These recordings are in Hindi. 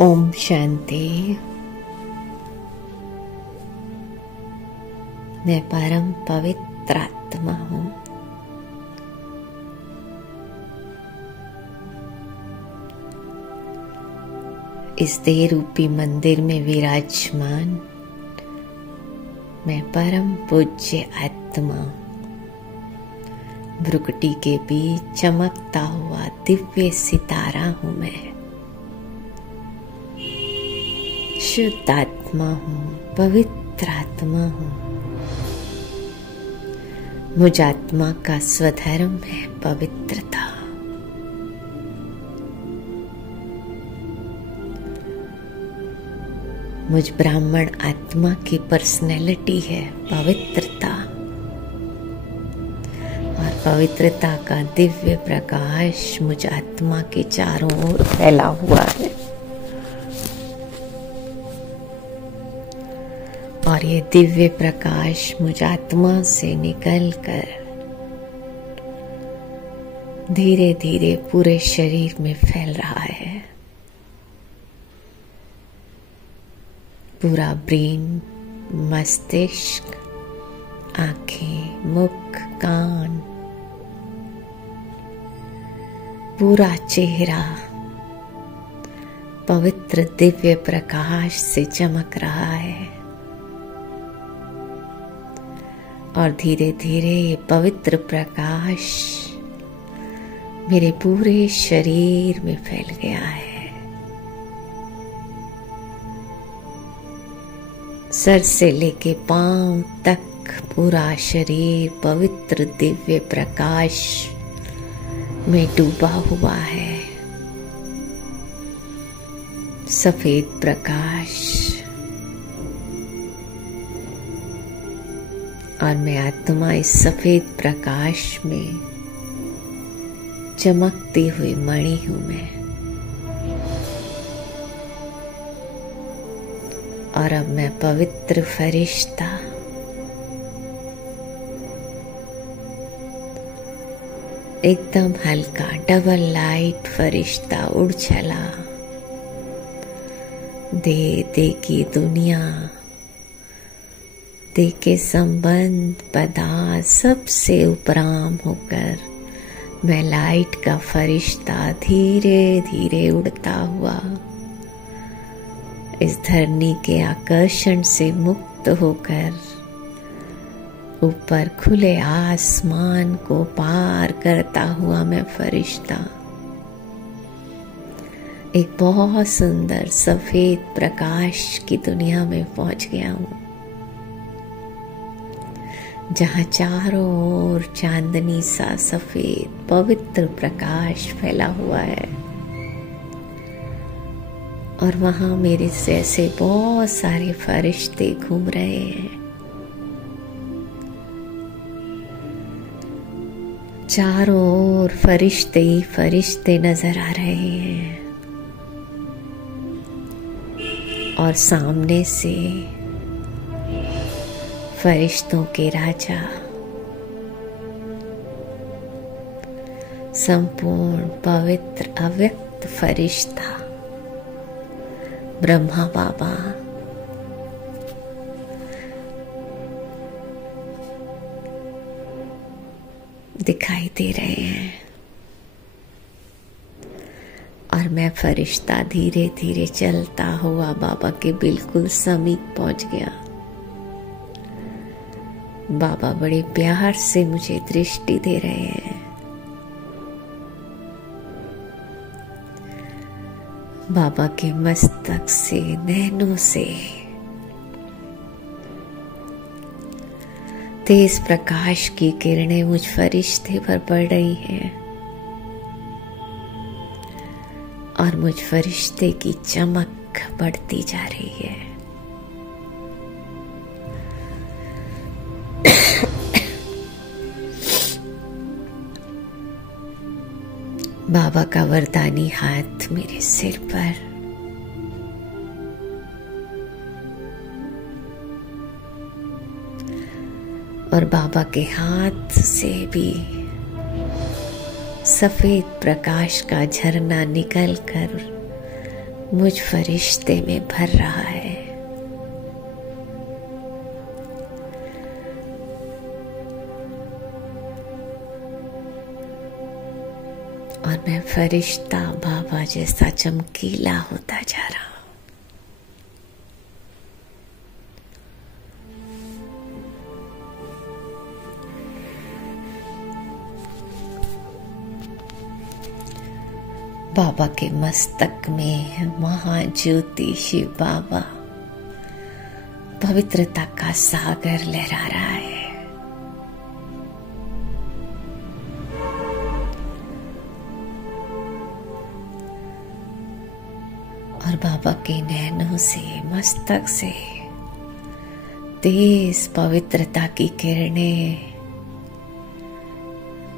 ओम शांति। मैं परम पवित्र आत्मा हूँ। इस देह रूपी मंदिर में विराजमान मैं परम पूज्य आत्मा, भ्रुकुटी के बीच चमकता हुआ दिव्य सितारा हूँ। मैं शुद्ध आत्मा हूँ, पवित्र आत्मा हूँ। मुझ आत्मा का स्वधर्म है पवित्रता। मुझ ब्राह्मण आत्मा की पर्सनैलिटी है पवित्रता, और पवित्रता का दिव्य प्रकाश मुझ आत्मा के चारों ओर फैला हुआ है। और ये दिव्य प्रकाश मुझ आत्मा से निकलकर धीरे धीरे पूरे शरीर में फैल रहा है। पूरा ब्रेन, मस्तिष्क, आंखें, मुख, कान, पूरा चेहरा पवित्र दिव्य प्रकाश से चमक रहा है। और धीरे धीरे ये पवित्र प्रकाश मेरे पूरे शरीर में फैल गया है। सर से लेके पांव तक पूरा शरीर पवित्र दिव्य प्रकाश में डूबा हुआ है। सफेद प्रकाश। और मैं आत्मा इस सफेद प्रकाश में चमकती हुई मणि हूं मैं। और अब मैं पवित्र फरिश्ता, एकदम हल्का डबल लाइट फरिश्ता उड़ चला। दे की दुनिया, दे के संबंध, पदार्थ सबसे उपराम होकर मैं लाइट का फरिश्ता धीरे धीरे उड़ता हुआ इस धरनी के आकर्षण से मुक्त होकर ऊपर खुले आसमान को पार करता हुआ मैं फरिश्ता एक बहुत सुंदर सफेद प्रकाश की दुनिया में पहुंच गया हूँ, जहाँ चारों ओर चांदनी सा सफेद पवित्र प्रकाश फैला हुआ है। और वहां मेरे जैसे बहुत सारे फरिश्ते घूम रहे हैं। चारों ओर फरिश्ते ही फरिश्ते नजर आ रहे हैं। और सामने से फरिश्तों के राजा, संपूर्ण पवित्र अव्यक्त फरिश्ता ब्रह्मा बाबा दिखाई दे रहे हैं। और मैं फरिश्ता धीरे धीरे चलता हुआ बाबा के बिल्कुल समीप पहुंच गया। बाबा बड़े प्यार से मुझे दृष्टि दे रहे हैं। बाबा के मस्तक से, नैनों से तेज प्रकाश की किरणें मुझ फरिश्ते पर पड़ रही हैं। और मुझ फरिश्ते की चमक बढ़ती जा रही है। बाबा का वरदानी हाथ मेरे सिर पर, और बाबा के हाथ से भी सफेद प्रकाश का झरना निकलकर मुझ फरिश्ते में भर रहा है। और मैं फरिश्ता बाबा जैसा चमकीला होता जा रहा हूं। बाबा के मस्तक में महाज्योति शिव बाबा पवित्रता का सागर लहरा रहा है। और बाबा के नैनों से, मस्तक से तेज पवित्रता की किरणें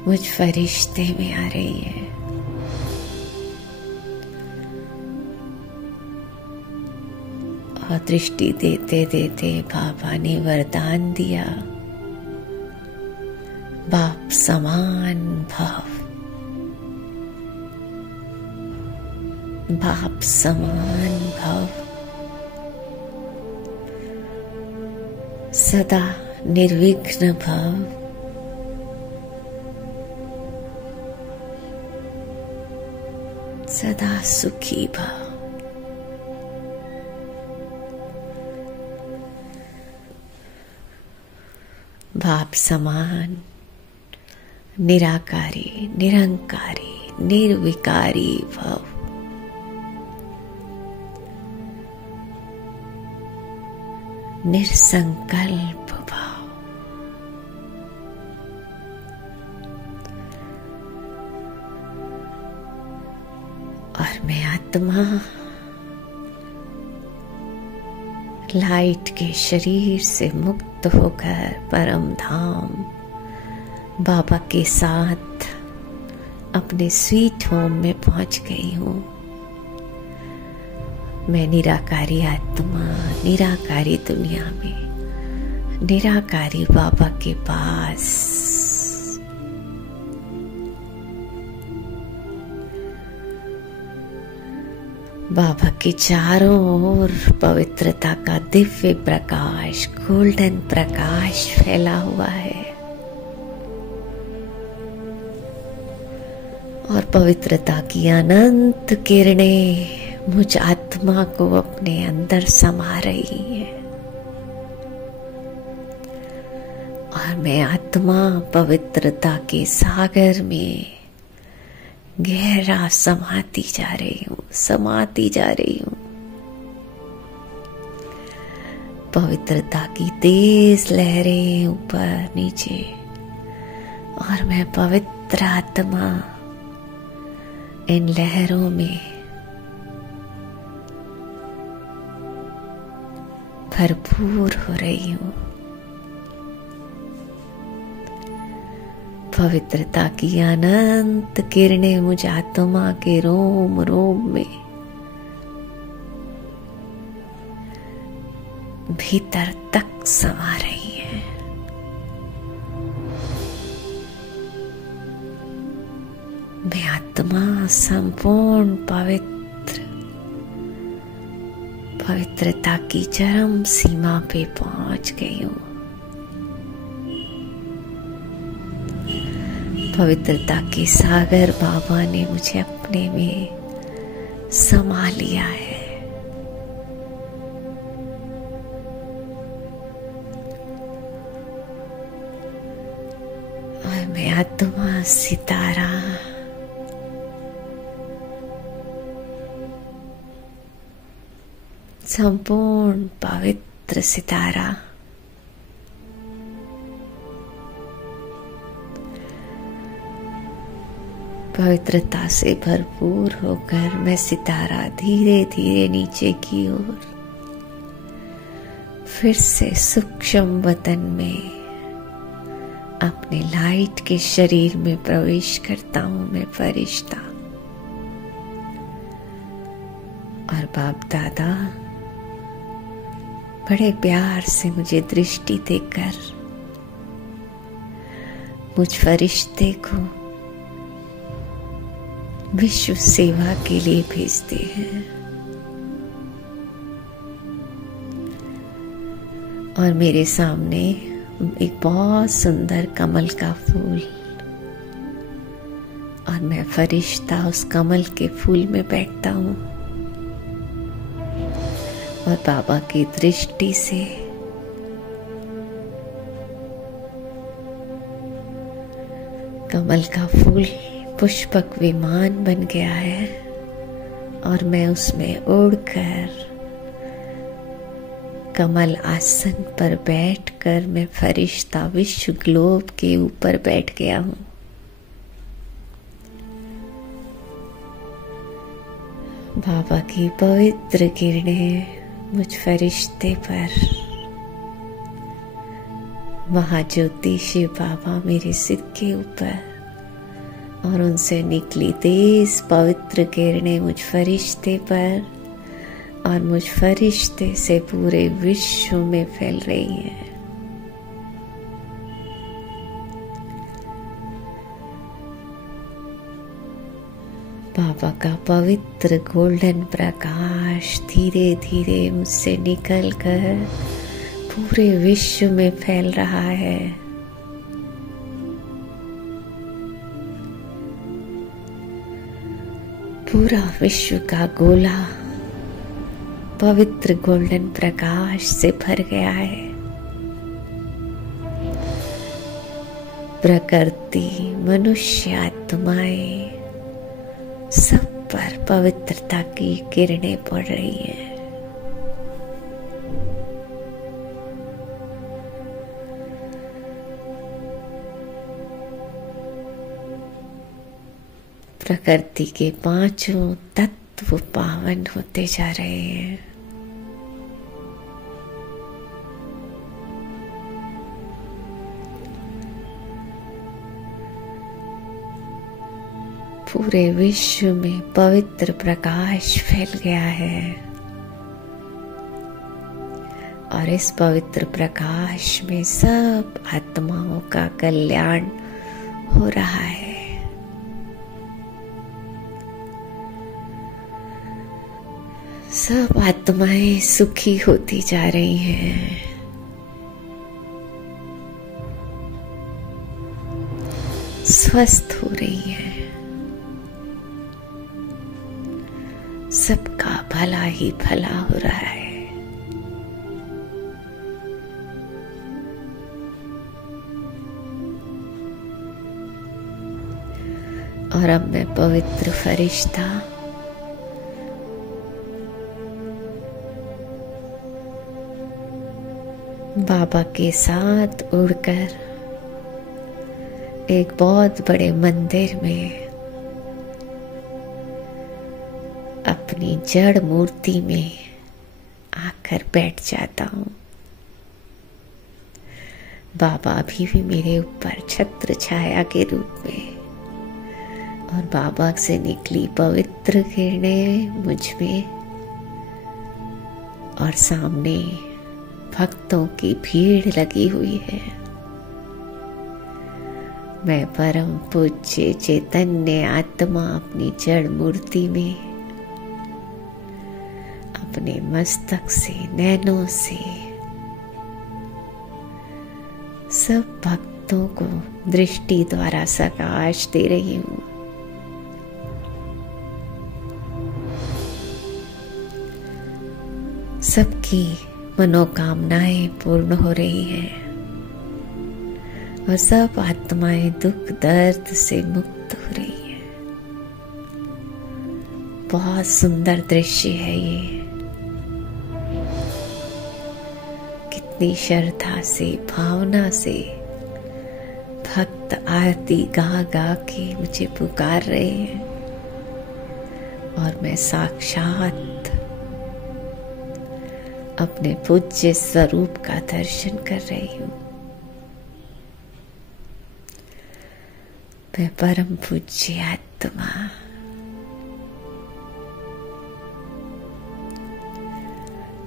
मुझ फरिश्ते में आ रही है। और दृष्टि देते देते बाबा ने वरदान दिया, बाप समान भव, बाप समान भव, सदा निर्विघ्न भव, सदा सुखी भव। बाप समान निराकारी, निरंकारी, निर्विकारी भव। निरसंकल्प भाव। और मैं आत्मा लाइट के शरीर से मुक्त होकर परम धाम बाबा के साथ अपने स्वीट होम में पहुंच गई हूँ। मैं निराकारी आत्मा, निराकारी दुनिया में, निराकारी बाबा के पास। बाबा के चारों ओर पवित्रता का दिव्य प्रकाश, गोल्डन प्रकाश फैला हुआ है। और पवित्रता की अनंत किरणें मुझ आत्मा को अपने अंदर समा रही है। और मैं आत्मा पवित्रता के सागर में गहरा समाती जा रही हूँ, समाती जा रही हूँ। पवित्रता की तेज लहरें ऊपर नीचे, और मैं पवित्र आत्मा इन लहरों में भरपूर हो रही हूँ। पवित्रता की अनंत किरणें मुझ आत्मा के रोम रोम में भीतर तक समा रही है। मैं आत्मा संपूर्ण पवित्रता की चरम सीमा पे पहुंच गई हूँ। पवित्रता के सागर बाबा ने मुझे अपने में समा लिया है। और मैं आत्मा सितारा संपूर्ण पवित्र सितारा पवित्रता से भरपूर होकर मैं सितारा धीरे धीरे नीचे की ओर फिर से सूक्ष्म वतन में अपने लाइट के शरीर में प्रवेश करता हूं। मैं फरिश्ता। और बाप दादा बड़े प्यार से मुझे दृष्टि देकर मुझ फरिश्ते को विश्व सेवा के लिए भेजते हैं। और मेरे सामने एक बहुत सुंदर कमल का फूल, और मैं फरिश्ता उस कमल के फूल में बैठता हूँ और बाबा की दृष्टि से कमल का फूल पुष्पक विमान बन गया है और मैं उसमें उड़कर कमल आसन पर बैठकर मैं फरिश्ता विश्व ग्लोब के ऊपर बैठ गया हूँ। बाबा की पवित्र किरणें मुझ फरिश्ते पर, महाज्योति शिव बाबा मेरे सिर के ऊपर, और उनसे निकली तेज पवित्र किरणें मुझ फरिश्ते पर और मुझ फरिश्ते से पूरे विश्व में फैल रही है। बाबा का पवित्र गोल्डन प्रकाश धीरे धीरे मुझसे निकलकर पूरे विश्व में फैल रहा है। पूरा विश्व का गोला पवित्र गोल्डन प्रकाश से भर गया है। प्रकृति, मनुष्य, आत्माएं सब पर पवित्रता की किरणें पड़ रही हैं। प्रकृति के पांचों तत्व पावन होते जा रहे हैं। पूरे विश्व में पवित्र प्रकाश फैल गया है और इस पवित्र प्रकाश में सब आत्माओं का कल्याण हो रहा है। सब आत्माएं सुखी होती जा रही हैं। स्वस्थ हो रही हैं। सबका भला ही भला हो रहा है। और अब मैं पवित्र फरिश्ता बाबा के साथ उड़कर एक बहुत बड़े मंदिर में अपनी जड़ मूर्ति में आकर बैठ जाता हूँ। बाबा अभी भी मेरे ऊपर छत्र छाया के रूप में, और बाबा से निकली पवित्र किरणें मुझ में, और सामने भक्तों की भीड़ लगी हुई है। मैं परम पूज्य चैतन्य आत्मा अपनी जड़ मूर्ति में अपने मस्तक से, नैनों से सब भक्तों को दृष्टि द्वारा प्रकाश दे रही हूँ। सबकी मनोकामनाएं पूर्ण हो रही हैं और सब आत्माएं दुख दर्द से मुक्त हो रही हैं। बहुत सुंदर दृश्य है ये। कितनी श्रद्धा से, भावना से भक्त आरती गा गा के मुझे पुकार रहे हैं और मैं साक्षात अपने पूज्य स्वरूप का दर्शन कर रही हूँ। मैं परम पूज्य आत्मा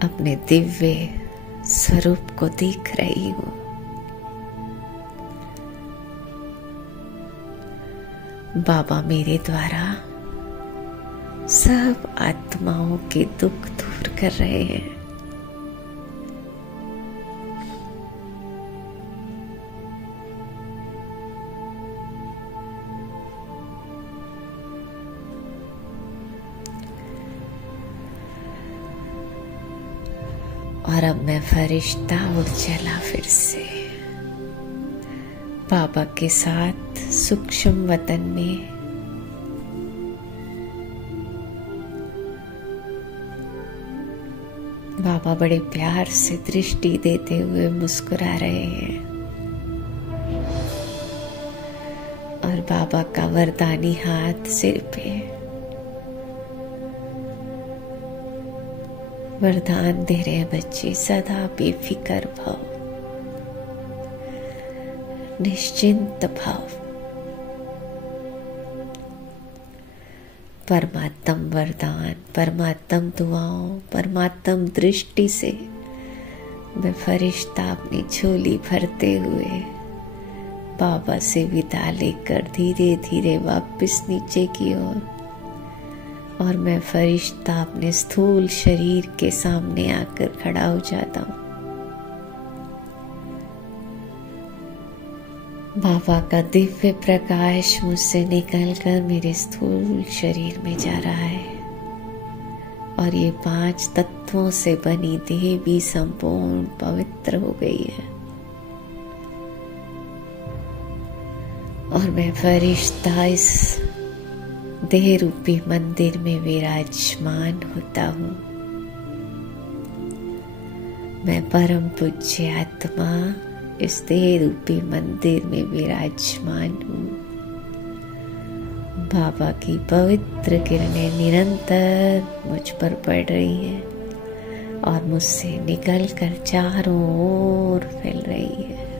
अपने दिव्य स्वरूप को देख रही हूँ। बाबा मेरे द्वारा सब आत्माओं के दुख दूर कर रहे हैं। और अब मैं फरिश्ता उड़ चला फिर से बाबा के साथ सूक्ष्म वतन में। बाबा बड़े प्यार से दृष्टि देते हुए मुस्कुरा रहे हैं और बाबा का वरदानी हाथ सिर पे वरदान दे रहे हैं, बच्चे सदा बेफिक्र भाव, निश्चिंत भाव, परमात्म वरदान, परमात्म दुआओं, परमात्म दृष्टि से मैं फरिश्ता अपनी झोली भरते हुए बाबा से विदा लेकर धीरे धीरे वापस नीचे की ओर, और मैं फरिश्ता अपने स्थूल शरीर के सामने आकर खड़ा हो जाता हूँ। बाबा का दिव्य प्रकाश मुझसे निकलकर मेरे स्थूल शरीर में जा रहा है और ये 5 तत्वों से बनी देह भी संपूर्ण पवित्र हो गई है और मैं फरिश्ता इस देह रूपी मंदिर में विराजमान होता हूँ। मैं परम पूज्य आत्मा इस देह रूपी मंदिर में विराजमान हूँ। बाबा की पवित्र किरणें निरंतर मुझ पर पड़ रही हैं और मुझसे निकलकर चारों ओर फैल रही है।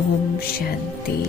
ओम शांति।